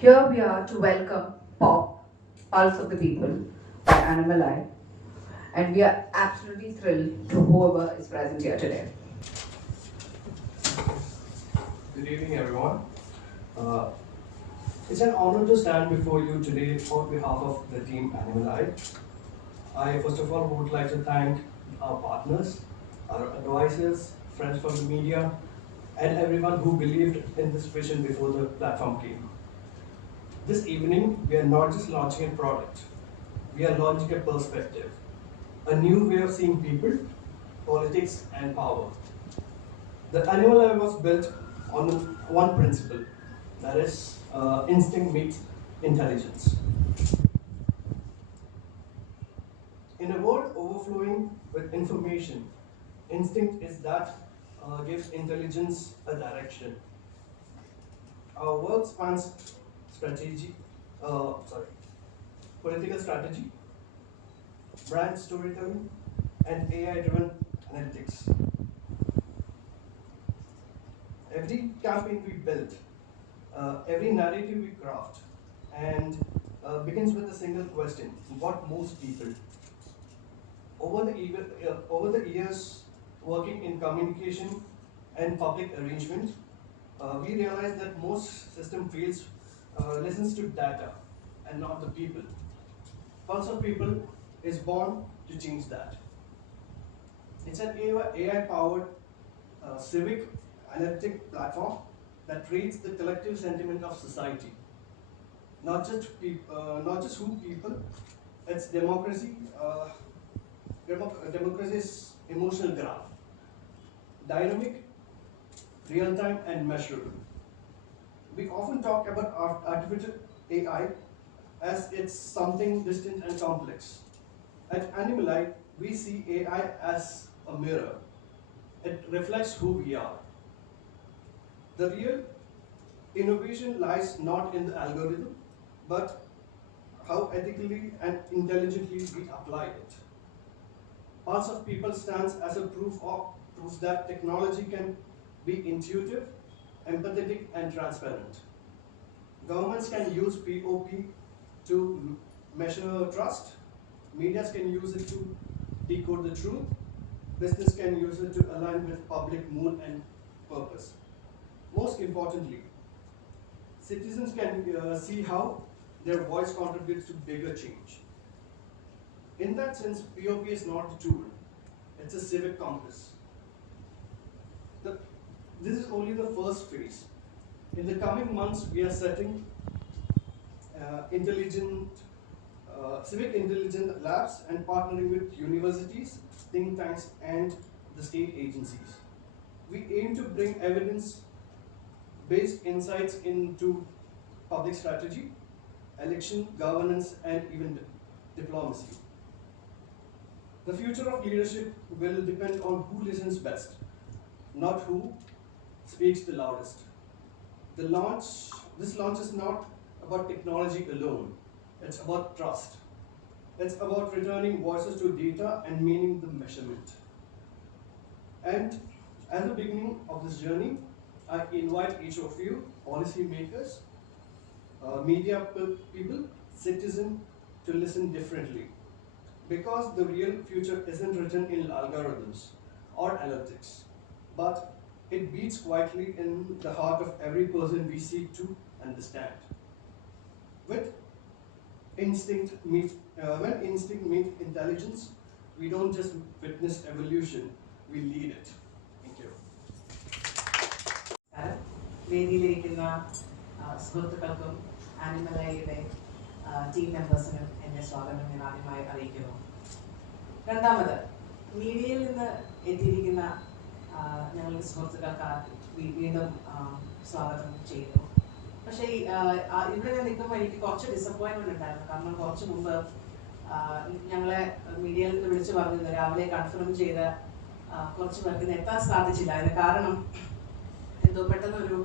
Here we are to welcome Pop, Pulse of the People by Animal Eye, and we are absolutely thrilled to whoever is present here today. Good evening, everyone. Uh, it's an honor to stand before you today on behalf of the team Animal Eye. I first of all would like to thank our partners, our advisors, friends from the media, and everyone who believed in this vision before the platform came. This evening, we are not just launching a product, we are launching a perspective, a new way of seeing people, politics, and power. The Animal Eye was built on one principle, that is, instinct meets intelligence. In a world overflowing with information, instinct is that gives intelligence a direction. Our work spans strategy, sorry, political strategy, brand storytelling, and AI-driven analytics. Every campaign we build, every narrative we craft, and begins with a single question: what moves people? Over the years, working in communication and public arrangement, we realized that most system fields listens to data and not the people. Pulse of People is born to change that. It's an AI-powered civic analytic platform that reads the collective sentiment of society, not just who people. It's democracy. Democracy's emotional graph, dynamic, real-time, and measurable. We often talk about artificial AI as it's something distant and complex. At Animal Eye, we see AI as a mirror. It reflects who we are. The real innovation lies not in the algorithm, but how ethically and intelligently we apply it. Pulse of People stands as a proof that technology can be intuitive, empathetic, and transparent. Governments can use POP to measure trust. Medias can use it to decode the truth. Business can use it to align with public mood and purpose. Most importantly, citizens can see how their voice contributes to bigger change. In that sense, POP is not a tool, it's a civic compass. This is only the first phase. In the coming months, we are setting intelligent, civic intelligence labs and partnering with universities, think tanks, and the state agencies. We aim to bring evidence-based insights into public strategy, election, governance, and even diplomacy. The future of leadership will depend on who listens best, not who speaks the loudest. This launch is not about technology alone. It's about trust. It's about returning voices to data and meaning the measurement. And as the beginning of this journey, I invite each of you, policymakers, media people, citizens, to listen differently. Because the real future isn't written in algorithms or analytics, but it beats quietly in the heart of every person we seek to understand. With when instinct meets intelligence, we don't just witness evolution, we lead it. Thank you. വേദിയിലിരിക്കുന്ന സുഹൃത്തുക്കൾക്കും ആനിമലയുടെ ടീം മെമ്പേഴ്സിനും എൻ്റെ സ്വാഗതം ഞാൻ ആദ്യമായി അറിയിക്കുന്നു. രണ്ടാമത്, മീഡിയയിൽ നിന്ന് എത്തിയിരിക്കുന്ന ഞങ്ങളുടെ സുഹൃത്തുക്കൾക്ക് വീണ്ടും സ്വാഗതം ചെയ്യുന്നു. പക്ഷേ ഇവിടെ ഞാൻ നിൽക്കുമ്പോൾ എനിക്ക് കുറച്ച് ഡിസപ്പോയിൻമെന്റ് ഉണ്ടായിരുന്നു. കാരണം കുറച്ച് മുമ്പ് ഞങ്ങളെ മീഡിയയിൽ നിന്ന് വിളിച്ചു പറഞ്ഞത് രാവിലെ കൺഫേം ചെയ്ത കുറച്ച് പേർക്ക് ഇന്ന് എത്താൻ സാധിച്ചില്ല. അതിന് കാരണം എന്തോ പെട്ടെന്നൊരു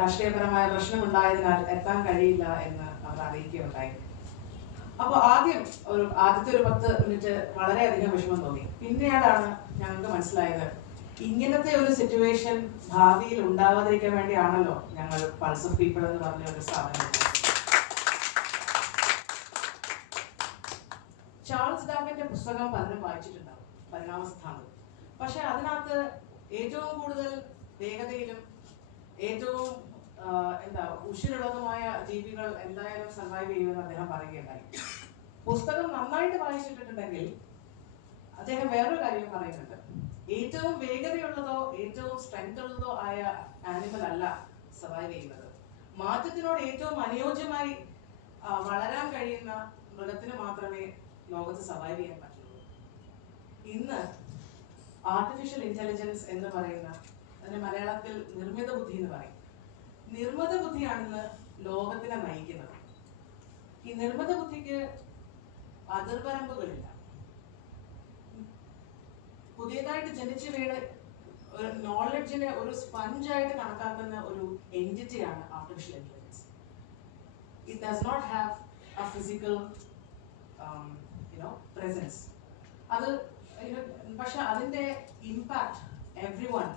രാഷ്ട്രീയപരമായ പ്രശ്നം ഉണ്ടായതിനാൽ എത്താൻ കഴിയില്ല എന്ന് അവർ അറിയിക്കുകയുണ്ടായി. അപ്പോൾ ആദ്യത്തെ ഒരു 10 മിനിറ്റ് വളരെയധികം വിഷമം തോന്നി. പിന്നീടാണ് ഞങ്ങൾക്ക് മനസ്സിലായത് ഇങ്ങനത്തെ ഒരു സിറ്റുവേഷൻ ഭാവിയിൽ ഉണ്ടാവാതിരിക്കാൻ വേണ്ടിയാണല്ലോ ഞങ്ങൾ പൾസ് ഓഫ് പീപ്പിൾ എന്ന് പറഞ്ഞ ഒരു സ്ഥാപനം. ചാൾസ് ഡാർവിന്റെ പുസ്തകം പലരും വായിച്ചിട്ടുണ്ടാവും, പരിണാമ സിദ്ധാന്തം. പക്ഷെ അതിനകത്ത് ഏറ്റവും കൂടുതൽ വേഗതയിലും ഏറ്റവും ഉഷിരുള്ളതുമായ ജീവികൾ എന്തായാലും സർവൈവ് ചെയ്യുമെന്ന് അദ്ദേഹം പറയുകയുണ്ടായി. പുസ്തകം നന്നായിട്ട് വായിച്ചിട്ടുണ്ടെങ്കിൽ അദ്ദേഹം വേറൊരു കാര്യം പറയുന്നുണ്ട്. ഏറ്റവും വേഗതയുള്ളതോ ഏറ്റവും സ്ട്രെങ്ത് ഉള്ളതോ ആയ ആനിമൽ അല്ല സർവൈവ് ചെയ്യുന്നത്. മാറ്റത്തിനോട് ഏറ്റവും അനുയോജ്യമായി വളരാൻ കഴിയുന്ന മൃഗത്തിന് മാത്രമേ ലോകത്ത് സർവൈവ് ചെയ്യാൻ പറ്റുള്ളൂ. ഇന്ന് ആർട്ടിഫിഷ്യൽ ഇന്റലിജൻസ് എന്ന് പറയുന്ന, അതിന് മലയാളത്തിൽ നിർമ്മിത ബുദ്ധി എന്ന് പറയും, നിർമ്മിത ബുദ്ധിയാണെന്ന് ലോകത്തിനെ നയിക്കുന്നത്. ഈ നിർമ്മിത ബുദ്ധിക്ക് അതിർവരമ്പുകളില്ല. പുതിയതായിട്ട് ജനിച്ചു വീണ് ഒരു നോളജിനെ ഒരു സ്പഞ്ചായിട്ട് കണക്കാക്കുന്ന ഒരു എൻറ്റിറ്റിയാണ് artificial intelligence. It does not have a physical presence. അത് പക്ഷെ അതിന്റെ impact everyone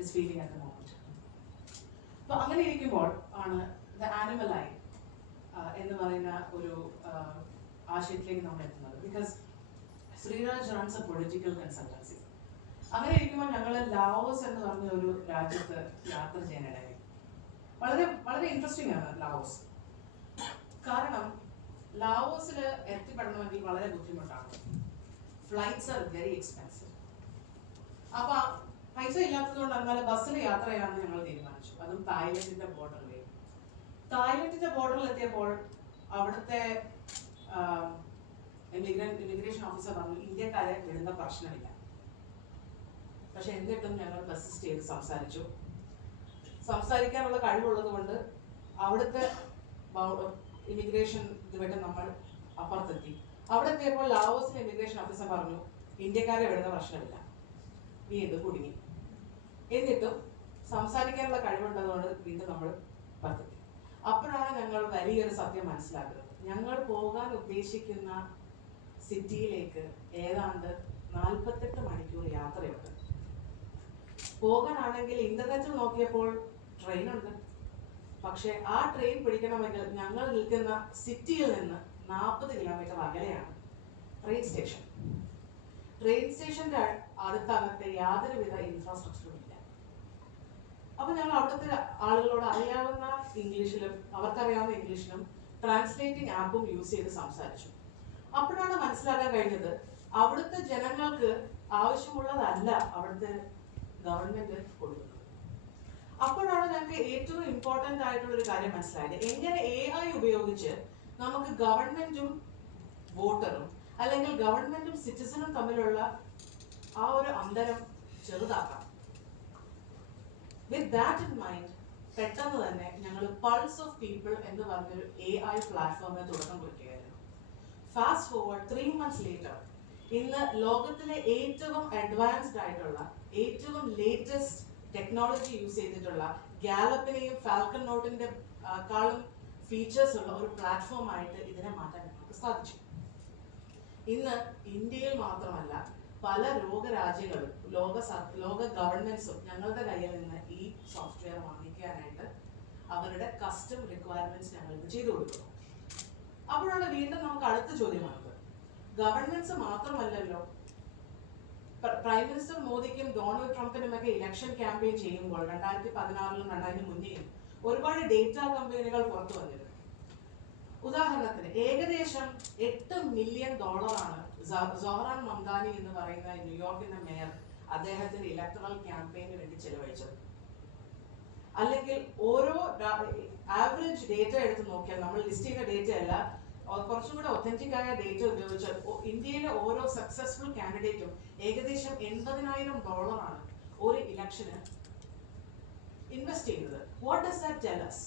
is feeling at the moment. അപ്പൊ അങ്ങനെ ഇരിക്കുമ്പോൾ ആണ് ദ ആനിമൽ ഐ എന്ന് പറയുന്ന ഒരു ആശയത്തിലേക്ക് നമ്മൾ എത്തുന്നത്. ബിക്കോസ് Sreeraj runs A political consultancy. അങ്ങനെ ഇരിക്കുമ്പോൾ ഞങ്ങൾ ലാവോസ് എന്ന് പറഞ്ഞ ഒരു രാജ്യത്ത് യാത്ര ചെയ്യാനിടയായി. വളരെ വളരെ ഇൻട്രസ്റ്റിംഗ് ആണ് ലാവോസ്. കാരണം ലാവോസിൽ എത്തിപ്പെടണമെങ്കിൽ വളരെ ബുദ്ധിമുട്ടാണ്. Flights are very expensive. അപ്പൊ പൈസ ഇല്ലാത്തതുകൊണ്ട് എന്നാൽ ബസ്സിൽ യാത്ര ചെയ്യാമെന്ന് ഞങ്ങൾ തീരുമാനിച്ചു. അതും തായ്ലൻഡിന്റെ ബോർഡറിലേക്ക്. തായ്ലൻഡിന്റെ ബോർഡറിൽ എത്തിയപ്പോൾ അവിടുത്തെ ഇമിഗ്രേഷൻ ഓഫീസർ പറഞ്ഞു ഇന്ത്യക്കാരെ വിടുന്ന പ്രശ്നമില്ല. പക്ഷെ എന്നിട്ടും ഞങ്ങൾ പെർസിസ്റ്റ് ചെയ്ത് സംസാരിക്കാനുള്ള കഴിവുള്ളത് കൊണ്ട് അവിടുത്തെ ഇമിഗ്രേഷൻ ഇതുമായിട്ട് നമ്മൾ അപ്പുറത്തെത്തി. അവിടെ എത്തിയപ്പോൾ ലാവോസിലെ ഇമിഗ്രേഷൻ ഓഫീസർ പറഞ്ഞു ഇന്ത്യക്കാരെ വിടുന്ന പ്രശ്നമില്ല. വീണ്ടും കുടുങ്ങി. എന്നിട്ടും സംസാരിക്കാനുള്ള കഴിവുള്ളതുകൊണ്ട് വീണ്ടും നമ്മൾ പറ്റത്തി. അപ്പോഴാണ് ഞങ്ങൾ വലിയൊരു സത്യം മനസ്സിലാക്കുന്നത്. ഞങ്ങൾ പോകാൻ ഉദ്ദേശിക്കുന്ന സിറ്റിയിലേക്ക് ഏതാണ്ട് 48 മണിക്കൂർ യാത്രയുണ്ട്. പോകാനാണെങ്കിൽ ഇന്റർനെറ്റിൽ നോക്കിയപ്പോൾ ട്രെയിനുണ്ട്. പക്ഷെ ആ ട്രെയിൻ പിടിക്കണമെങ്കിൽ ഞങ്ങൾ നിൽക്കുന്ന സിറ്റിയിൽ നിന്ന് 40 കിലോമീറ്റർ അകലെയാണ് ട്രെയിൻ സ്റ്റേഷൻ. ട്രെയിൻ സ്റ്റേഷന്റെ അടുത്തകത്തെ യാതൊരുവിധ ഇൻഫ്രാസ്ട്രക്ചറും ഇല്ല. അപ്പൊ ഞങ്ങൾ അവിടുത്തെ ആളുകളോട് അറിയാവുന്ന ഇംഗ്ലീഷിലും അവർക്കറിയാവുന്ന ഇംഗ്ലീഷിലും ട്രാൻസ്ലേറ്റിംഗ് ആപ്പും യൂസ് ചെയ്ത് സംസാരിച്ചു. അപ്പോഴാണ് മനസ്സിലാക്കാൻ കഴിഞ്ഞത് അവിടുത്തെ ജനങ്ങൾക്ക് ആവശ്യമുള്ളതല്ല അവിടുത്തെ ഗവൺമെന്റ് കൊടുക്കുന്നത്. അപ്പോഴാണ് ഞങ്ങൾക്ക് ഏറ്റവും ഇമ്പോർട്ടന്റ് ആയിട്ടുള്ള ഒരു കാര്യം മനസ്സിലായത്. എങ്ങനെ AI ഉപയോഗിച്ച് നമുക്ക് ഗവൺമെന്റും വോട്ടറും അല്ലെങ്കിൽ ഗവൺമെന്റും സിറ്റിസണും തമ്മിലുള്ള ആ ഒരു അന്തരം ചെറുതാക്കാം. വിത്ത് ദാറ്റ് ഇൻ മൈൻഡ് പെട്ടെന്ന് തന്നെ ഞങ്ങൾ പൾസ് ഓഫ് പീപ്പിൾ എന്ന് പറഞ്ഞൊരു AI പ്ലാറ്റ്ഫോമിന് തുടക്കം കുറിക്കുകയായിരുന്നു. ഫാസ്റ്റ് ഫോർവേഡ് 3 months later, ഇന്ന് ലോകത്തിലെ ഏറ്റവും അഡ്വാൻസ്ഡ് ആയിട്ടുള്ള ഏറ്റവും ലേറ്റസ്റ്റ് ടെക്നോളജി യൂസ് ചെയ്തിട്ടുള്ള ഗാലപ്പിനെയും ഫാൽക്കൺ നോട്ടിന്റെ കാളും ഫീച്ചേഴ്സ് ഉള്ള ഒരു പ്ലാറ്റ്ഫോം ആയിട്ട് ഇതിനെ മാറ്റാൻ നമുക്ക് സാധിച്ചു. ഇന്ന് ഇന്ത്യയിൽ മാത്രമല്ല പല ലോകരാജ്യങ്ങളും ലോക ഗവൺമെന്റ്സും ഞങ്ങളുടെ കയ്യിൽ നിന്ന് ഈ സോഫ്റ്റ്വെയർ വാങ്ങിക്കാനായിട്ട് അവരുടെ കസ്റ്റം റിക്വയർമെന്റ്സ് ഞങ്ങൾക്ക് ചെയ്തു കൊടുക്കുന്നു. അപ്പോഴാണ് വീണ്ടും നമുക്ക് അടുത്ത ചോദ്യമാണത്. ഗവൺമെന്റ്സ് മാത്രമല്ലല്ലോ, പ്രൈം മിനിസ്റ്റർ മോദിക്കും ഡൊണാൾഡ് ട്രംപിനും ഒക്കെ ഇലക്ഷൻ ക്യാമ്പയിൻ ചെയ്യുമ്പോൾ 2016 അതിന് മുന്നേയും ഒരുപാട് ഡേറ്റ കമ്പനികൾ പുറത്തു വന്നിരുന്നു. ഉദാഹരണത്തിന് ഏകദേശം $8 മില്യൺ സോഹറാൻ മംദാനി എന്ന് പറയുന്ന ന്യൂയോർക്കിന്റെ മേയർ അദ്ദേഹത്തിന്റെ ഇലക്ടറൽ ക്യാമ്പയിന് വേണ്ടി ചെലവഴിച്ചത്. അല്ലെങ്കിൽ ഓരോ ആവറേജ് ഡേറ്റ എടുത്ത് നോക്കിയാൽ, നമ്മൾ ലിസ്റ്റ് ചെയ്യുന്ന ഡേറ്റ അല്ല, കുറച്ചും കൂടെ ഒത്തന്റിക് ആയ ഡേറ്റ ഉപയോഗിച്ചാൽ ഇന്ത്യയിലെ ഓരോ സക്സസ്ഫുൾ കാൻഡിഡേറ്റും ഏകദേശം $80,000 ഒരു ഇലക്ഷന് ഇൻവെസ്റ്റ് ചെയ്യുന്നത്. What does that tell us?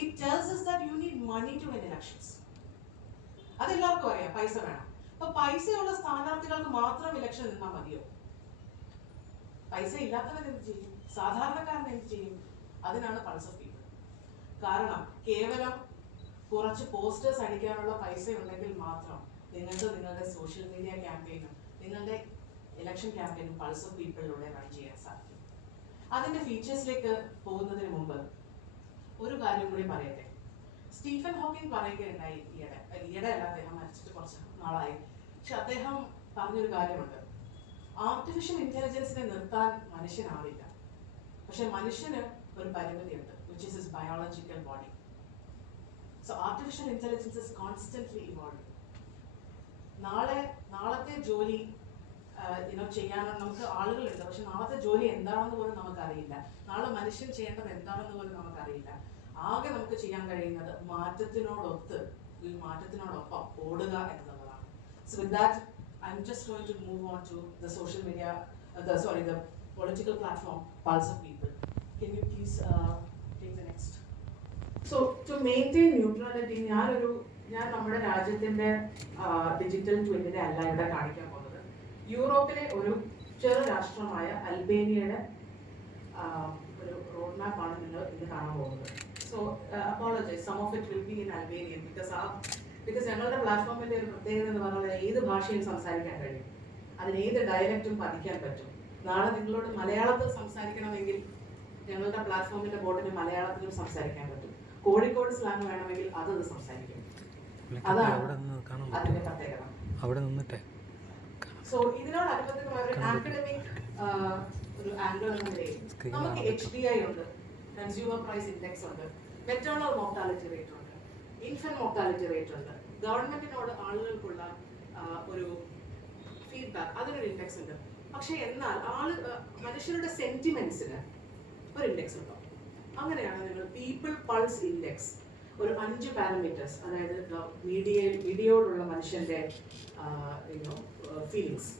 It tells us that you need money to win elections. അതെല്ലാവർക്കും അറിയാം, പൈസ വേണം. അപ്പൊ പൈസയുള്ള സ്ഥാനാർത്ഥികൾക്ക് മാത്രം ഇലക്ഷൻ നിന്നാൽ മതിയോ? പൈസ ഇല്ലാത്തവൻ എന്ത് ചെയ്യും? സാധാരണക്കാരൻ എന്ത് ചെയ്യും? അതിനാണ് പൾസ് ഓഫ് പീപ്പിൾ. കാരണം കേവലം കുറച്ച് പോസ്റ്റേഴ്സ് അടിക്കാനുള്ള പൈസ ഉണ്ടെങ്കിൽ മാത്രം നിങ്ങൾക്ക് നിങ്ങളുടെ സോഷ്യൽ മീഡിയ ക്യാമ്പയിനും നിങ്ങളുടെ ഇലക്ഷൻ ക്യാമ്പയിനും പൾസ് ഓഫ് പീപ്പിളിലൂടെ റൺ ചെയ്യാൻ സാധിക്കും. അതിന്റെ ഫീച്ചേഴ്സിലേക്ക് പോകുന്നതിന് മുമ്പ് ഒരു കാര്യം കൂടി പറയട്ടെ. സ്റ്റീഫൻ ഹോക്കിംഗ് പറയുകയുണ്ടായി ഈയിടെ അല്ല, അദ്ദേഹം മരിച്ചിട്ട് കുറച്ച് നാളായി. പക്ഷെ അദ്ദേഹം പറഞ്ഞൊരു കാര്യമുണ്ട്, ആർട്ടിഫിഷ്യൽ ഇന്റലിജൻസിനെ നിർത്താൻ മനുഷ്യനാവില്ല, പക്ഷെ മനുഷ്യന് ഒരു പരിമിതിയുണ്ട്, which is his biological body. So artificial intelligence is constantly evolving. നാളത്തെ ജോലി ചെയ്യാൻ നമുക്ക് ആളുകളുണ്ട്, പക്ഷെ നാളത്തെ ജോലി എന്താണെന്ന് പോലും നമുക്കറിയില്ല. നാളെ മനുഷ്യൻ ചെയ്യേണ്ടത് എന്താണെന്ന് പോലും നമുക്കറിയില്ല. ആകെ നമുക്ക് ചെയ്യാൻ കഴിയുന്നത് മാറ്റത്തിനോടൊപ്പം ഓടുക എന്നുള്ളതാണ്. So with that, I'm just going to move on to the social media, the political platform, Pulse of People. Can you please take the next? So to maintain neutrality, ഞാൻ നമ്മുടെ രാജ്യത്തിന്റെ ഡിജിറ്റൽ ട്വിന്നിനെ അല്ല ഇവിടെ കാണിക്കാൻ പോകുന്നത്. യൂറോപ്പിലെ ഒരു ചെറു രാഷ്ട്രമായ അൽബേനിയയുടെ ഒരു റോഡ് മാപ്പ് ആണ് നിങ്ങൾ ഇന്ന് കാണാൻ പോകുന്നത്. So apologise, some of it will be in Albanian because ഞങ്ങളുടെ പ്ലാറ്റ്ഫോമിന്റെ ഒരു പ്രത്യേകത എന്ന് പറഞ്ഞാൽ ഏത് ഭാഷയും സംസാരിക്കാൻ കഴിയും, അതിന് ഏത് ഡയലക്റ്റും പഠിക്കാൻ പറ്റും. നാളെ നിങ്ങളോട് മലയാളത്തിൽ സംസാരിക്കണമെങ്കിൽ ഞങ്ങളുടെ പ്ലാറ്റ്ഫോമിന്റെ ബോർഡിന് മലയാളത്തിലും സംസാരിക്കാൻ പറ്റും. കോഴിക്കോട് സ്ലാങ് വേണമെങ്കിൽ അത് സംസാരിക്കും. അതാണ് അതിന്റെ പ്രത്യേകത. സോ ഇതിനോടനുബന്ധിതമായ ഒരു ആക്കഡമിക് ഒരു ആംഗിൾ എന്ന നിലയിൽ നമുക്ക് HDI ഉണ്ട്, കൺസ്യൂമർ പ്രൈസ് ഇൻഡെക്സ് ഉണ്ട്, മെറ്റേണൽ മോർട്ടാലിറ്റി റേറ്റ് ഉണ്ട്, ഇൻഫന്റ് മോർട്ടാലിറ്റി റേറ്റ് ഉണ്ട്, ഗവൺമെന്റിനോട് ആളുകൾക്കുള്ള ഒരു ഫീഡ്ബാക്ക്, അതിനൊരു ഇൻഡെക്സ് ഉണ്ട്. പക്ഷെ എന്നാൽ മനുഷ്യരുടെ സെന്റിമെന്റ്സിന് ഒരു ഇൻഡെക്സ് ഉണ്ടോ? അങ്ങനെയാണ് നിങ്ങൾ പീപ്പിൾ പൾസ് ഇൻഡെക്സ് ഒരു 5 പാരാമീറ്റേഴ്സ്, അതായത് മീഡിയയോടുള്ള മനുഷ്യന്റെ ഫീലിങ്സ്,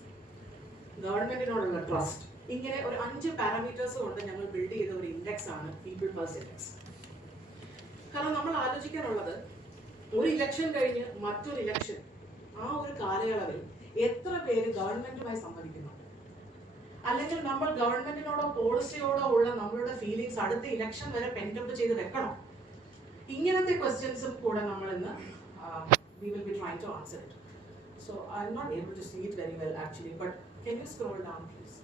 ഗവൺമെന്റിനോടുള്ള ട്രസ്റ്റ്, ഇങ്ങനെ ഒരു 5 പാരാമീറ്റേഴ്സ് കൊണ്ട് ഞങ്ങൾ ബിൽഡ് ചെയ്ത ഒരു ഇൻഡെക്സ് ആണ് പീപ്പിൾ പൾസ് ഇൻഡെക്സ്. കാരണം നമ്മൾ ആലോചിക്കാനുള്ളത്, ഒരു ഇലക്ഷൻ കഴിഞ്ഞ് മറ്റൊരു ഇലക്ഷൻ, ആ ഒരു കാലയളവിൽ എത്ര പേര് ഗവൺമെന്റുമായി സംവദിക്കുന്നുണ്ട്, അല്ലെങ്കിൽ നമ്മൾ ഗവൺമെന്റിനോടോ പോളിസിയോടോ ഉള്ള നമ്മളുടെ ഫീലിങ്സ് അടുത്ത ഇലക്ഷൻ വരെ പെൻഡപ്പ് ചെയ്ത് വെക്കണം. ഇങ്ങനത്തെ ക്വസ്റ്റ്യൻസും കൂടെ നമ്മൾ ഇന്ന് we will be trying to answer it. So I'm not able to see it very well actually, but can you scroll down please?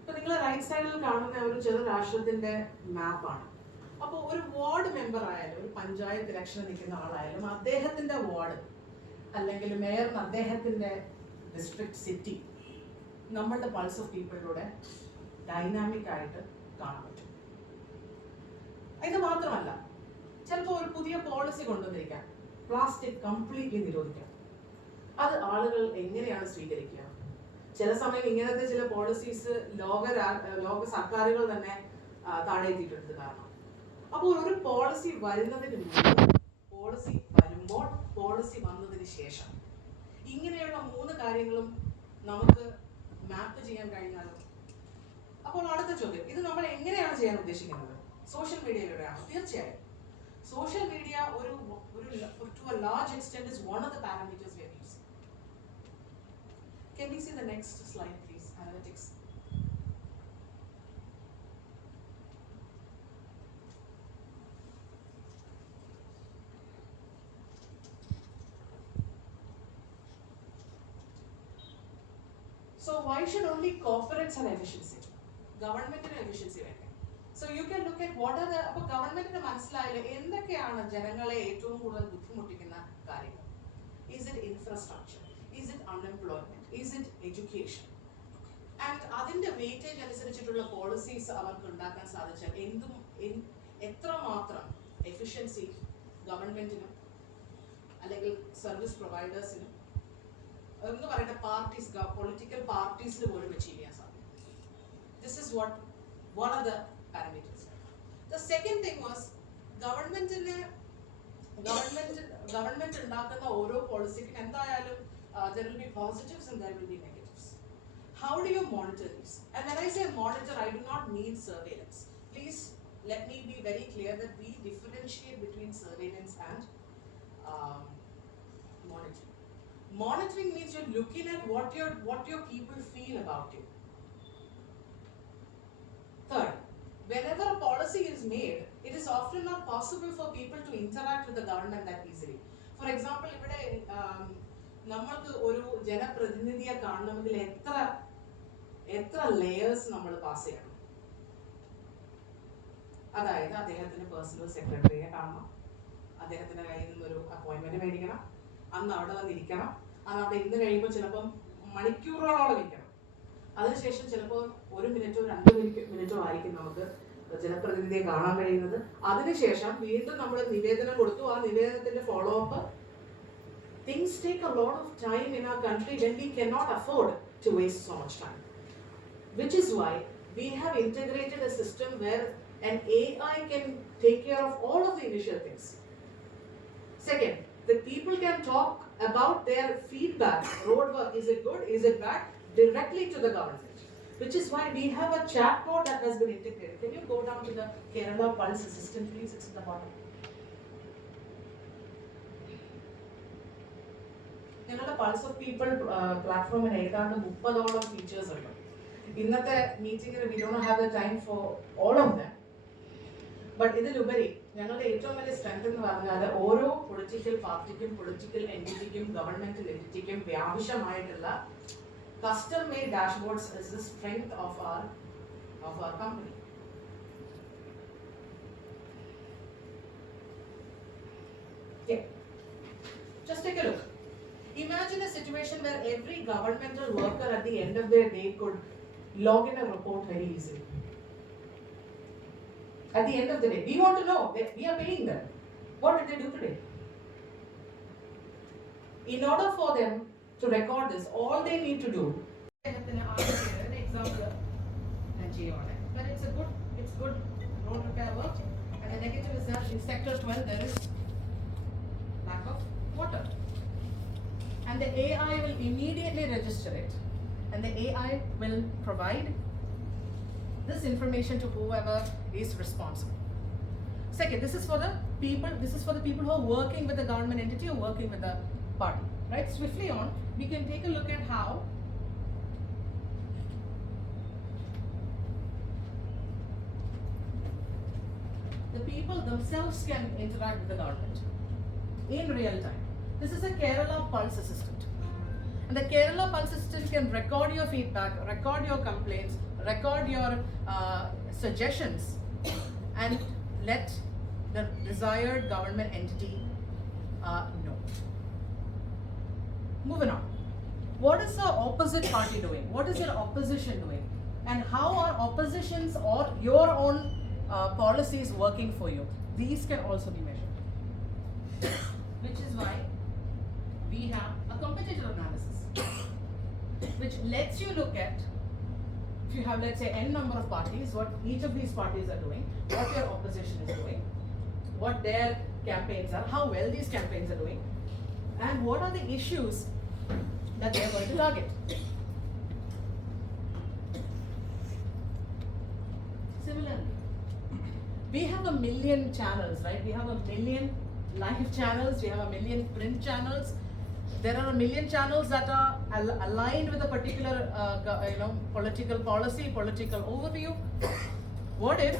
അപ്പോൾ നിങ്ങൾ റൈറ്റ് സൈഡിൽ കാണുന്ന ഒരു ചെറു രാഷ്ട്രത്തിന്റെ മാപ്പാണ്. അപ്പോൾ ഒരു വാർഡ് മെമ്പർ ആയാലും ഒരു പഞ്ചായത്ത് ഇലക്ഷൻ നിൽക്കുന്ന ആളായാലും അദ്ദേഹത്തിന്റെ വാർഡ് അല്ലെങ്കിൽ മേയറിന് അദ്ദേഹത്തിന്റെ ഡിസ്ട്രിക്ട് സിറ്റി നമ്മളുടെ പൾസ് ഓഫ് പീപ്പിളിലൂടെ ഡൈനാമിക് ആയിട്ട് കാണാൻ പറ്റും. ഇത് മാത്രമല്ല, ചിലപ്പോൾ ഒരു പുതിയ പോളിസി കൊണ്ടുവന്നിരിക്കാം, പ്ലാസ്റ്റിക് കംപ്ലീറ്റ്ലി നിരോധിക്കാം. അത് ആളുകൾ എങ്ങനെയാണ് സ്വീകരിക്കുക? ചില സമയം ഇങ്ങനത്തെ ചില പോളിസീസ് ലോക സർക്കാരുകൾ തന്നെ താഴെ എത്തിയിട്ടുണ്ട് കാരണം. അപ്പോൾ ഒരു പോളിസി വരുന്നതിന് മുമ്പ്, പോളിസി വരുമ്പോൾ, പോളിസി വന്നതിന് ശേഷം, ഇങ്ങനെയുള്ള 3 കാര്യങ്ങളും നമുക്ക് മാപ്പ് ചെയ്യാൻ കഴിഞ്ഞാലോ? അപ്പോൾ അടുത്ത ചോദ്യം, ഇത് നമ്മൾ എങ്ങനെയാണ് ചെയ്യാൻ ഉദ്ദേശിക്കുന്നത്? സോഷ്യൽ മീഡിയയിലൂടെയാണ്. തീർച്ചയായും social media to a large extent is one of the parameters we are using. Can we see the next slide please? Analytics. So why should only corporates have efficiency? Government-ന് efficiency വേണ്ടേ? So you can look at what are the, അപ്പോൾ ഗവൺമെന്റിന് മനസ്സിലായാലും എന്തൊക്കെയാണ് ജനങ്ങളെ ഏറ്റവും കൂടുതൽ ബുദ്ധിമുട്ടിക്കുന്ന കാര്യങ്ങൾ. Is it infrastructure? Is it unemployment? Is it education? And അതിന്റെ വെയിറ്റേജ് അനുസരിച്ചിട്ടുള്ള പോളിസീസ് അവർക്ക് ഉണ്ടാക്കാൻ സാധിച്ചാൽ എത്രമാത്രം എഫിഷ്യൻസി ഗവൺമെന്റിനും അല്ലെങ്കിൽ സർവീസ് പ്രൊവൈഡേഴ്സിനും എന്ന് പറയുന്ന പാർട്ടീസ്, പൊളിറ്റിക്കൽ പാർട്ടീസിന് പോലും അച്ചീവ് ചെയ്യാൻ സാധിക്കും. This is one of the parameters. The second thing was government ഉണ്ടാക്കുന്ന ഓരോ പോളിസിക്കും എന്തായാലും there will be positives and there will be negatives. How do you monitor these? And when I say monitor, I do not mean surveillance. Please let me be very clear that we differentiate between surveillance and monitoring. Monitoring means you're looking at what your people feel about you. Third, whenever a policy is made, it is often not possible for people to interact with the government that easily. For example, നമ്മൾക്ക് ഒരു ജനപ്രതിനിധിയെ കാണണമെങ്കിൽ എത്ര ലെയേഴ്സ് നമ്മൾ പാസ് ചെയ്യണം. അതായത് അദ്ദേഹത്തിന് പേഴ്സണൽ സെക്രട്ടറിയെ കാണണം, അദ്ദേഹത്തിന്റെ കയ്യിൽ നിന്നൊരു അപ്പോയിന്റ്മെന്റ് മേടിക്കണം, അന്ന് അവിടെ വന്നിരിക്കണം, അന്ന് അവിടെ ഇരുന്ന് കഴിയുമ്പോൾ ചിലപ്പം മണിക്കൂറുകളോളം ഇരിക്കണം. അതിനുശേഷം ചിലപ്പോൾ 1 മിനിറ്റോ 2 മിനിറ്റോ ആയിരിക്കും നമുക്ക് ജനപ്രതിനിധിയെ കാണാൻ കഴിയുന്നത്. അതിനുശേഷം വീണ്ടും നമ്മൾ നിവേദനം കൊടുത്തു. ആ നിവേദനത്തിന്റെ follow up. Things take a lot of time in our country when we cannot afford to waste so much time. Which is why we have integrated a system where an AI can take care of all of the initial things. Second, the people can talk about their feedback. Road work, is it good, is it bad, directly to the government. Which is why we have a chatbot that has been integrated. Can you go down to the Kerala Pulse Assistant, please? It's at the bottom. ഞങ്ങളുടെ pulse of people പ്ലാറ്റ്ഫോമിന് ഏതാണ്ട് 30ഓളം features ഉണ്ട്. ഇന്നത്തെ മീറ്റിംഗിൽ we don't have the time for all of them. But ഇതിലുപരി ഞങ്ങളുടെ ഏറ്റവും വലിയ സ്ട്രെങ്ത് എന്ന് പറഞ്ഞാൽ ഓരോ പൊളിറ്റിക്കൽ പാർട്ടിക്കും പൊളിറ്റിക്കൽ എൻറ്റിറ്റിക്കും ഗവൺമെന്റൽ എൻറ്റിറ്റിക്കും ആവശ്യമായിട്ടുള്ള custom made dashboards is the strength of our company. Okay. Just take a look. Imagine a situation where every governmental worker at the end of their day could log in a report very easily. At the end of the day, we want to know that we are paying them. What did they do today? In order for them to record this, all they need to do. An example, but it's good road repair work. And the negative is that in sector 12 there is lack of water. And the AI will immediately register it, and the AI will provide this information to whoever is responsible. Second, this is for the people who are working with the government entity or working with the party. Right? Swiftly on, we can take a look at how the people themselves can interact with the government in real time. This is a Kerala Pulse Assistant. And the Kerala Pulse Assistant can record your feedback, record your complaints, record your suggestions, and let the desired government entity know. Moving on. What is the opposite party doing? What is your opposition doing? And how are oppositions or your own policies working for you? These can also be measured. Which is why we have a competitor analysis, which lets you look at, if you have, let's say, n number of parties, what each of these parties are doing, what your opposition is doing, what their campaigns are, how well these campaigns are doing, and what are the issues that they are going to target. Similarly, we have 1 million channels, right? We have 1 million live channels, we have 1 million print channels. There are 1 million channels that are aligned with a particular political policy, political overview. What if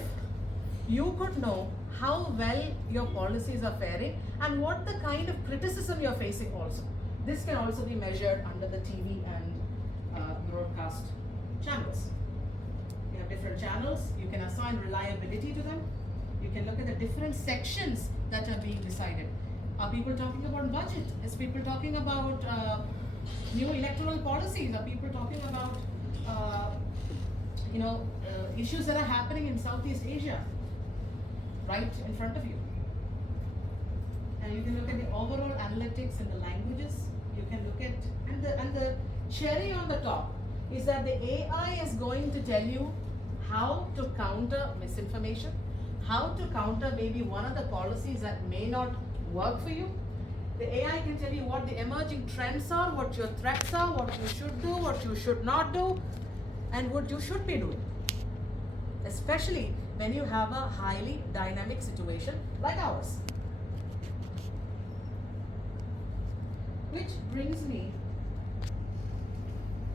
you could know how well your policies are faring and what the kind of criticism you're facing also. This can also be measured under the TV and broadcast channels. You have different channels, you can assign reliability to them, you can look at the different sections that are being decided. Are people talking about budget? Is people talking about new electoral policies? Are people talking about issues that are happening in Southeast Asia? Right in front of you. And you can look at the overall analytics and the languages. You can look at, and the cherry on the top is that the AI is going to tell you how to counter misinformation, how to counter maybe one of the policies that may not work for you. The AI can tell you what the emerging trends are, what your threats are, what you should do, what you should not do, and what you should be doing. Especially when you have a highly dynamic situation like ours. Which brings me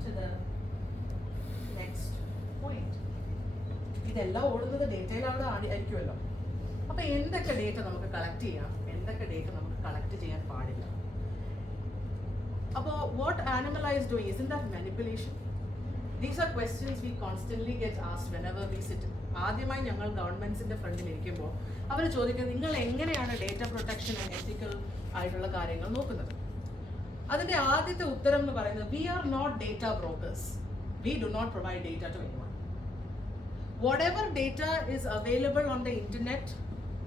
to the next point. ഇതെല്ലാം ഓടുന്നത് ഡേറ്റയിലാണ് ആയിരിക്കുമല്ലോ. അപ്പോൾ എന്തൊക്കെ ഡേറ്റ നമുക്ക് കളക്ട് ചെയ്യാം, എന്തൊക്കെ ഡേറ്റ നമുക്ക് കളക്ട് ചെയ്യാൻ പാടില്ല. About what Animal is doing, isn't that manipulation? These are questions we constantly get asked whenever we sit. ആദ്യമായി ഞങ്ങൾ ഗവൺമെന്റ്സിന്റെ ഫ്രണ്ടിൽ ഇരിക്കുമ്പോൾ അവർ ചോദിക്കുന്നത് നിങ്ങൾ എങ്ങനെയാണ് ഡേറ്റ പ്രൊട്ടക്ഷൻ ആൻഡ് എത്തിക്കൽ ആയിട്ടുള്ള കാര്യങ്ങൾ നോക്കുന്നത്. അതിന്റെ ആദ്യത്തെ ഉത്തരം എന്ന് പറയുന്നത് we are not data brokers. We do not provide data to anyone. Whatever data is available on the internet,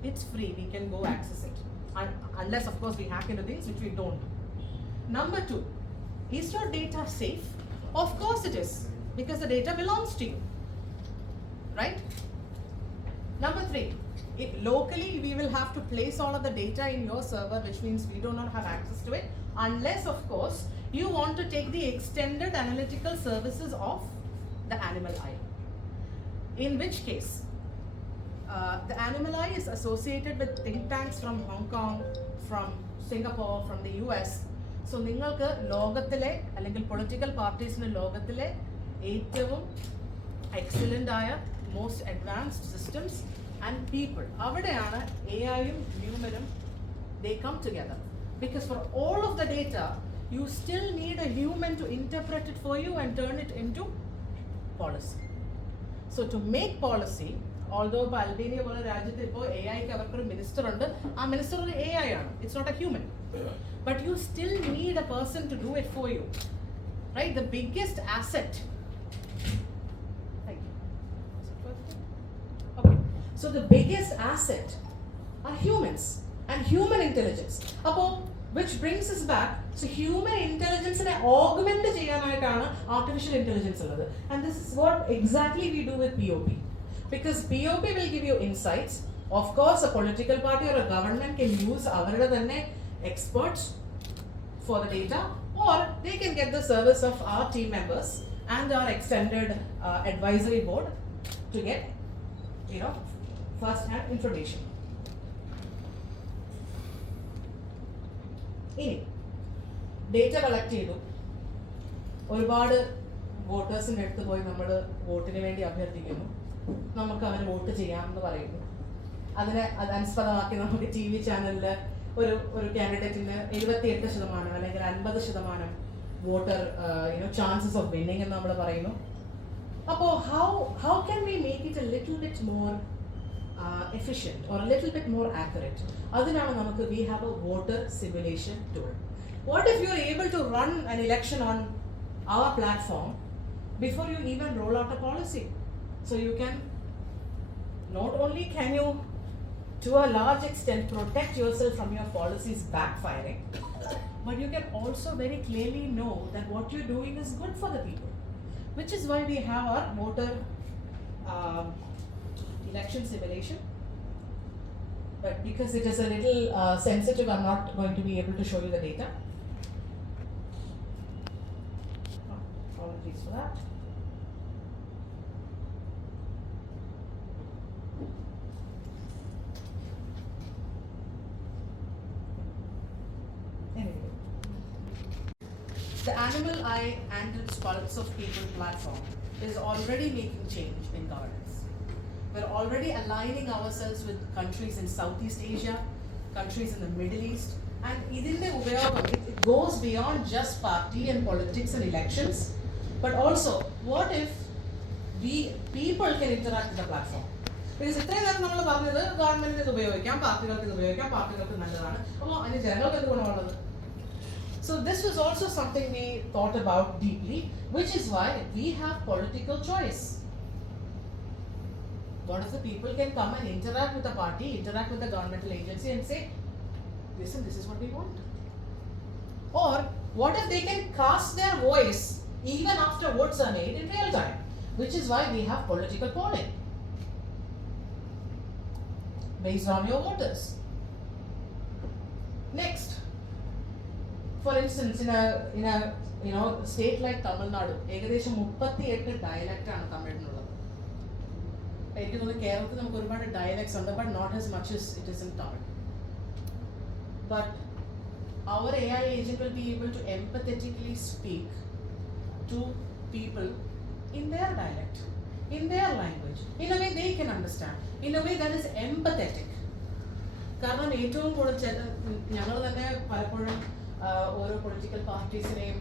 it's free. We can go access it. Unless, of course, we hack into things, which we don't do. Number 2, is your data safe? Of course it is, because the data belongs to you. Right? Number 3, locally we will have to place all of the data in your server, which means we do not have access to it, unless, of course, you want to take the extended analytical services of the Animal Eye. In which case, the Animal Eye is associated with think tanks from Hong Kong, from Singapore, from the US. So, നിങ്ങൾക്ക് ലോകത്തിലെ അല്ലെങ്കിൽ പൊളിറ്റിക്കൽ പാർട്ടീസിന് ലോകത്തിലെ ഏറ്റവും excellent ആയ most advanced systems and people അവിടെയാണ് എഐയും ഹ്യൂമനും they come together. Because for all of the data you still need a human to interpret it for you and turn it into policy. So to make policy, although Albania പോലെ രാജ്യത്ത് ഇപ്പോൾ എ ഐക്ക് അവർക്കൊരു മിനിസ്റ്റർ ഉണ്ട്, ആ minister ഒരു A I ആണ്, it's not a human. But you still need a person to do it for you. Right? The biggest asset. Okay. So the biggest asset are humans and human intelligence. അപ്പോൾ which brings us back, so human intelligence നെ augment ചെയ്യാനായിട്ടാണ് artificial intelligence ഉള്ളത്. And this is what exactly we do with POP. Because POP will give you insights. Of course, a political party or a government can use അവരുടെ തന്നെ experts for the data, or they can get the service of our team members and our extended advisory board to get, first-hand information. ഇനി data collect ചെയ്തു, ഒരുപാട് വോട്ടേഴ്സിൻ്റെ അടുത്ത് പോയി നമ്മൾ വോട്ടിന് വേണ്ടി അഭ്യർത്ഥിക്കുന്നു, നമുക്ക് അവർ വോട്ട് ചെയ്യാമെന്ന് പറയുന്നു. അതനുസ്പദമാക്കി നമുക്ക് ടി വി ചാനലിൽ ഒരു കാൻഡിഡേറ്റിന് 78% അല്ലെങ്കിൽ 50% വോട്ടർ ചാൻസസ് ഓഫ് വിന്നിങ് എന്ന് നമ്മൾ പറയുന്നു. അപ്പോൾ how can we make it A little bit more efficient or a little bit more accurate? Adinana namakku we have a voter simulation tool. What if you are able to run an election on our platform before you even roll out a policy? So you can not only can you to a large extent protect yourself from your policies backfiring, but you can also very clearly know that what you're doing is good for the people, which is why we have our voter election simulation. But because it is a little sensitive, I'm not going to be able to show you the data. Apologies for that. Anyway, the Animal Eye and its Pulse of People platform is already making change in governance. We're already aligning ourselves with countries in Southeast Asia, countries in the Middle East, and it goes beyond just party and politics and elections, but also what if people can interact with the platform? Because ഇത്രയും നേരം നമ്മൾ പറഞ്ഞത് ഗവൺമെന്റിന് ഇത് ഉപയോഗിക്കാം, പാർട്ടികൾക്ക് ഇത് ഉപയോഗിക്കാം, പാർട്ടികൾക്ക് നല്ലതാണ്, അപ്പോൾ അതിന് ജനങ്ങൾക്ക് എന്ത് ഗുണമുള്ളത്? So this was also something we thought about deeply, which is why we have political choice. What if the people can come and interact with the party, interact with the governmental agency and say, listen, this is what we want? Or what if they can cast their voice even after votes are made in real time, which is why we have political polling based on your voters. Next, for instance, in a state like Tamil Nadu, ഏകദേശം 38 dialect ആണ് തമിഴിനുള്ളത്. എനിക്ക് തോന്നുന്നു കേരളത്തിൽ നമുക്ക് ഒരുപാട് dialects ഉണ്ട്, but not as much as it is in Tamil. But our AI agent will be able to empathetically speak to people in their dialect, in their language, in a way they can understand, in a way that is empathetic. കാരണം ഏറ്റവും കൂടുതൽ ഞങ്ങൾ തന്നെ പലപ്പോഴും ഓരോ പൊളിറ്റിക്കൽ പാർട്ടീസിനെയും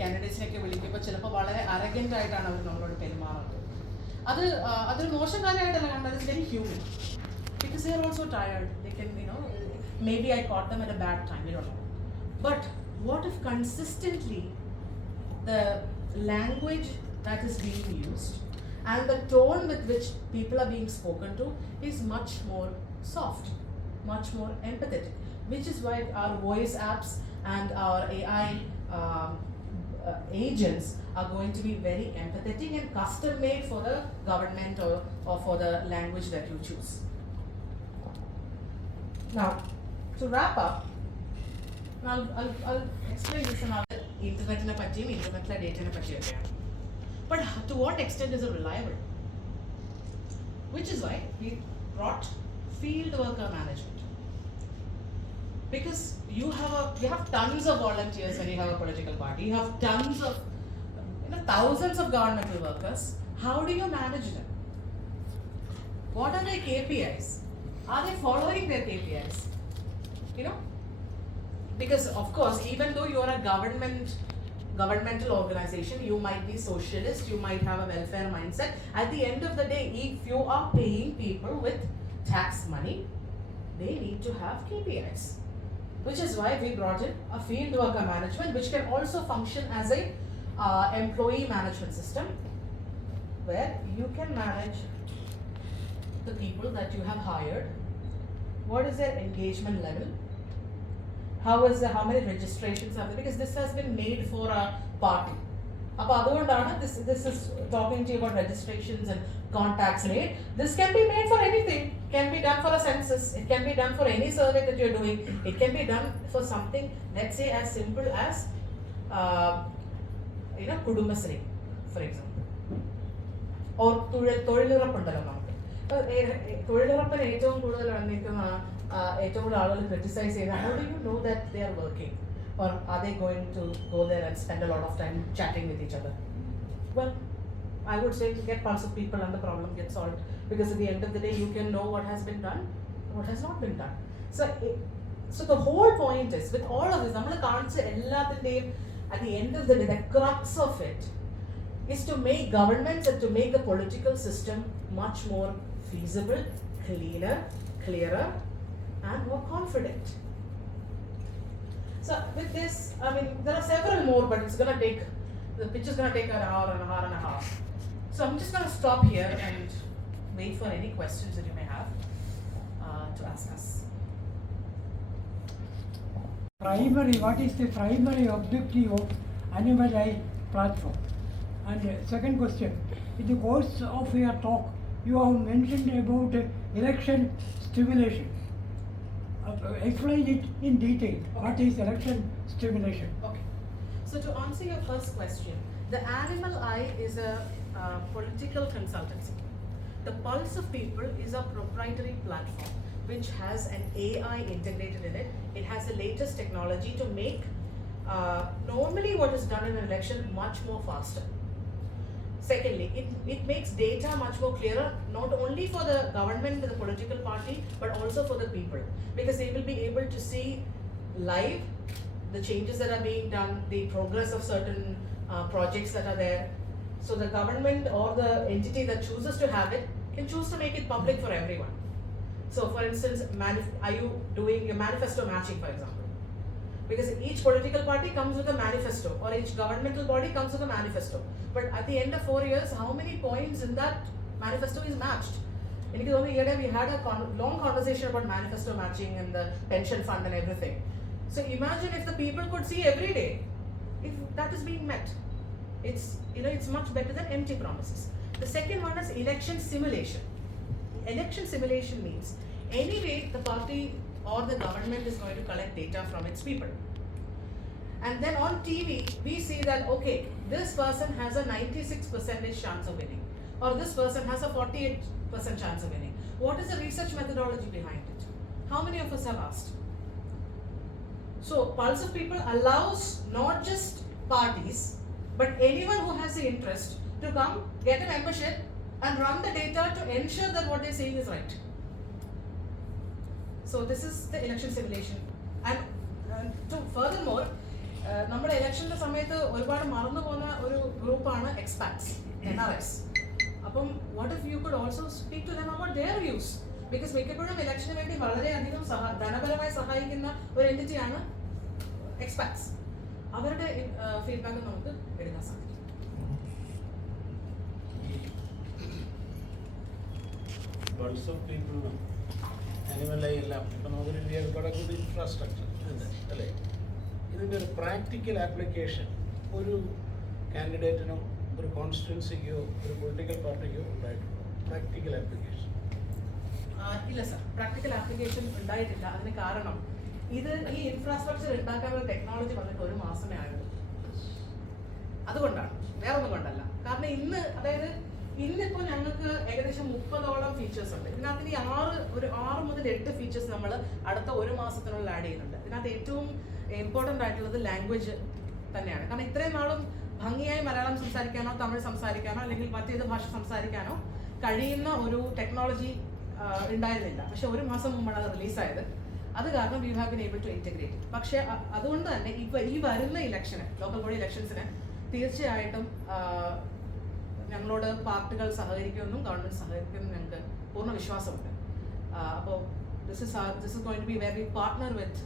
കാൻഡിഡേറ്റ്സിനെയൊക്കെ വിളിക്കുമ്പോൾ ചിലപ്പോൾ വളരെ അരഗൻ്റ് ആയിട്ടാണ് അവർ നമ്മളോട് പെരുമാറുന്നത്. അതൊരു മോശം കാര്യമായിട്ടല്ല കണ്ടത്. It's very human because they are also tired. They can, maybe I caught them at a bad time, we don't know. But what if consistently the language that is being used and the tone with which people are being spoken to is much more soft, much more empathetic, which is why our voice apps and our AI agents are going to be very empathetic and custom made for the government or for the language that you choose. Now, to wrap up, I'll explain this in our internet data patchiyam. But to what extent is it reliable? Which is why we brought field worker management. Because you have tons of volunteers when you have a political party. You have tons of, thousands of governmental workers. How do you manage them? What are their KPIs? Are they following their KPIs? Because of course, even though you are a governmental organization, you might be socialist, you might have a welfare mindset. At the end of the day, if you are paying people with tax money, they need to have KPIs. Which is why we brought in a field worker management, which can also function as a employee management system, where you can manage the people that you have hired. What is their engagement level? How many registrations are there? Because this has been made for a party. This is talking to you about registrations and contacts made. This can be made for anything. It can be done for a census. It can be done for any survey that you're doing. It can be done for something, let's say, as simple as Kudumbasri, for example. Or തൊഴിലുറപ്പുണ്ടല്ലോ നമുക്ക്. തൊഴിലുറപ്പിന് ഏറ്റവും കൂടുതൽ ആളുകൾ ക്രിറ്റിസൈസ് ചെയ്യുന്നത്, how do you know that they are working? Or are they going to go there and spend a lot of time chatting with each other? Well, I would say to get pulse of people and the problem gets solved. Because at the end of the day, you can know what has been done, what has not been done. So the whole point is, with all of this, at the end of the day, the crux of it is to make governments and to make the political system much more feasible, clearer, and more confident. So with this, there are several more, but the pitch is going to take an hour and a half. So I'm just going to stop here and wait for any questions that you may have to ask us. What is the primary objective of Animal Eye platform? And second question, in the course of your talk, you have mentioned about election stimulation. Explain it in detail. Okay. What is election stimulation? Okay. So to answer your first question, the Animal Eye is a political consultancy. The Pulse of People is a proprietary platform which has an AI integrated in it. It has the latest technology to make normally what is done in an election much more faster. Secondly, it makes data much more clearer, not only for the government and the political party, but also for the people. Because they will be able to see live the changes that are being done, the progress of certain projects that are there. So the government or the entity that chooses to have it can choose to make it public for everyone. So for instance, are you doing your manifesto matching, for example? Because each political party comes with a manifesto, or each governmental body comes with a manifesto. But at the end of 4 years, how many points in that manifesto is matched? We had a long conversation about manifesto matching and the pension fund and everything. So imagine if the people could see every day if that is being met. It's much better than empty promises. The second one is election simulation. Election simulation means anyway the party or the government is going to collect data from its people. And then on TV, we see that, okay, this person has a 96% chance of winning, or this person has a 48% chance of winning. What is the research methodology behind it? How many of us have asked? So Pulse of People allows not just parties, but anyone who has the interest to come, get a membership, and run the data to ensure that what they're saying is right. So this is the election simulation. And furthermore, നമ്മുടെ ഇലക്ഷൻ്റെ സമയത്ത് ഒരുപാട് മറന്നു പോകുന്ന ഒരു ഗ്രൂപ്പാണ് expats, NRIs. അപ്പം what if you could also speak to them about their views? Because മിക്കപ്പോഴും ഇലക്ഷന് വേണ്ടി വളരെയധികം ധനപരമായി സഹായിക്കുന്ന ഒരു എൻറ്റിറ്റിയാണ് എക്സ്പാറ്റ്സ്. അവരുടെ ഫീഡ്ബാക്ക് നമുക്ക് എടുക്കാൻ സാധിക്കും. ബൾസ് ഓഫ് പീപ്പിളിനും അനിമലായി എല്ലാം ഇപ്പം നമുക്കൊരു കുറെ കൂടി ഇൻഫ്രാസ്ട്രക്ചർ അല്ലേ, ഇതിൻ്റെ ഒരു പ്രാക്ടിക്കൽ ആപ്ലിക്കേഷൻ ഒരു കാൻഡിഡേറ്റിനോ ഒരു കോൺസ്റ്റിറ്റ്യുവൻസിക്കോ ഒരു പൊളിറ്റിക്കൽ പാർട്ടിക്കോ ഉണ്ടായിട്ടുണ്ടോ? പ്രാക്ടിക്കൽ ആപ്ലിക്കേഷൻ ഇല്ല സർ, പ്രാക്ടിക്കൽ ആപ്ലിക്കേഷൻ ഉണ്ടായിട്ടില്ല. അതിന് കാരണം ഈ ഇൻഫ്രാസ്ട്രക്ചർ ഉണ്ടാക്കാനുള്ള ടെക്നോളജി വന്നിട്ട് 1 മാസമേ ആയുള്ളൂ. അതുകൊണ്ടാണ്, വേറെ ഒന്നും കൊണ്ടല്ല. കാരണം ഇന്നിപ്പോൾ ഞങ്ങൾക്ക് ഏകദേശം 30ഓളം ഫീച്ചേഴ്സ് ഉണ്ട്. ഇതിനകത്ത് 6 മുതൽ 8 ഫീച്ചേഴ്സ് നമ്മൾ അടുത്ത 1 മാസത്തിനുള്ളിൽ ആഡ് ചെയ്യുന്നുണ്ട്. ഇതിനകത്ത് ഏറ്റവും ഇമ്പോർട്ടൻ്റ് ആയിട്ടുള്ളത് ലാംഗ്വേജ് തന്നെയാണ്. കാരണം ഇത്രയും നാളും ഭംഗിയായി മലയാളം സംസാരിക്കാനോ തമിഴ് സംസാരിക്കാനോ അല്ലെങ്കിൽ മറ്റേത് ഭാഷ സംസാരിക്കാനോ കഴിയുന്ന ഒരു ടെക്നോളജി ഉണ്ടായിരുന്നില്ല. പക്ഷെ 1 മാസം മുമ്പാണ് അത് റിലീസായത്. അത് കാരണം we have been able to integrate. പക്ഷേ അതുകൊണ്ട് തന്നെ ഈ വരുന്ന ഇലക്ഷന്, ലോക്കൽ ബോഡി ഇലക്ഷൻസിന് തീർച്ചയായിട്ടും ഞങ്ങളോട് പാർട്ടികൾ സഹകരിക്കുമെന്നും ഗവൺമെൻറ് സഹകരിക്കുമെന്നും ഞങ്ങൾക്ക് പൂർണ്ണ വിശ്വാസമുണ്ട്. അപ്പോൾ this is going to be very partner with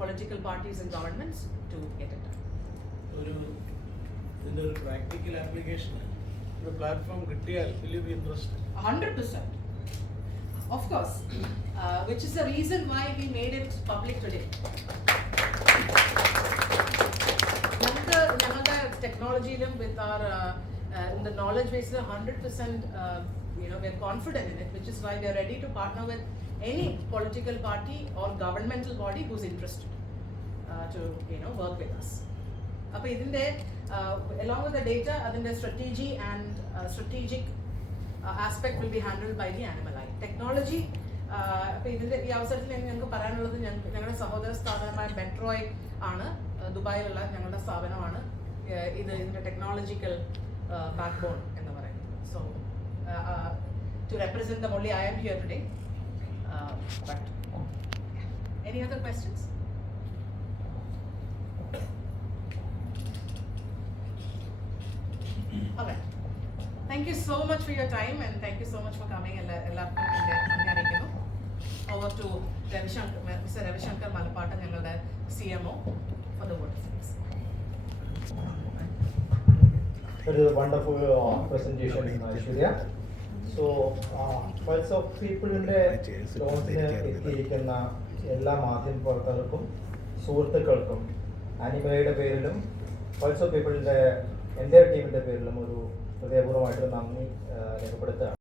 political parties and governments to get it. ഇതിൻ്റെ ഒരു പ്രാക്ടിക്കൽ ആപ്ലിക്കേഷൻ ഒരു പ്ലാറ്റ്ഫോം കിട്ടിയാൽ will you be interested? 100%. Of course, which is the reason why we made it public today. ഞങ്ങളുടെ ടെക്നോളജിയിലും with our in the knowledge base 100% we're confident in it, which is why we are ready to partner with any political party or governmental body who's interested to work with us. അപ്പോൾ ഇതിൻ്റെ along with the data, അതിൻ്റെ strategy and strategic aspect will be handled by the animal eye technology. അപ്പോൾ ഇതിൻ്റെ ഈ അവസരത്തിൽ ഞങ്ങൾക്ക് പറയാനുള്ളത്, ഞങ്ങളുടെ സഹോദര സ്ഥാപനമായ മെട്രോയ് ആണ്, ദുബായിലുള്ള ഞങ്ങളുടെ സ്ഥാപനമാണ് ഇതിൻ്റെ ടെക്നോളജിക്കൽ backbone എന്ന് പറയുന്നത്. So to represent them only, I am here today. But any other questions? All right. Thank you so much for your time and thank you so much for coming. Over to Mr. Ravishankar Malapata, ഞങ്ങളുടെ CMO for the water service. That is a wonderful presentation, Aishwarya. So, Pulse of People-ന്റെ ലോഞ്ചിന് എത്തിയിരിക്കുന്ന എല്ലാ മാധ്യമപ്രവർത്തകർക്കും സുഹൃത്തുക്കൾക്കും അനിമലയുടെ പേരിലും pulse of പീപ്പിളിൻ്റെ എൻ്റെ ടീമിൻ്റെ പേരിലും ഒരു ഹൃദയപൂർവ്വമായിട്ട് നന്ദി രേഖപ്പെടുത്തുകയാണ്.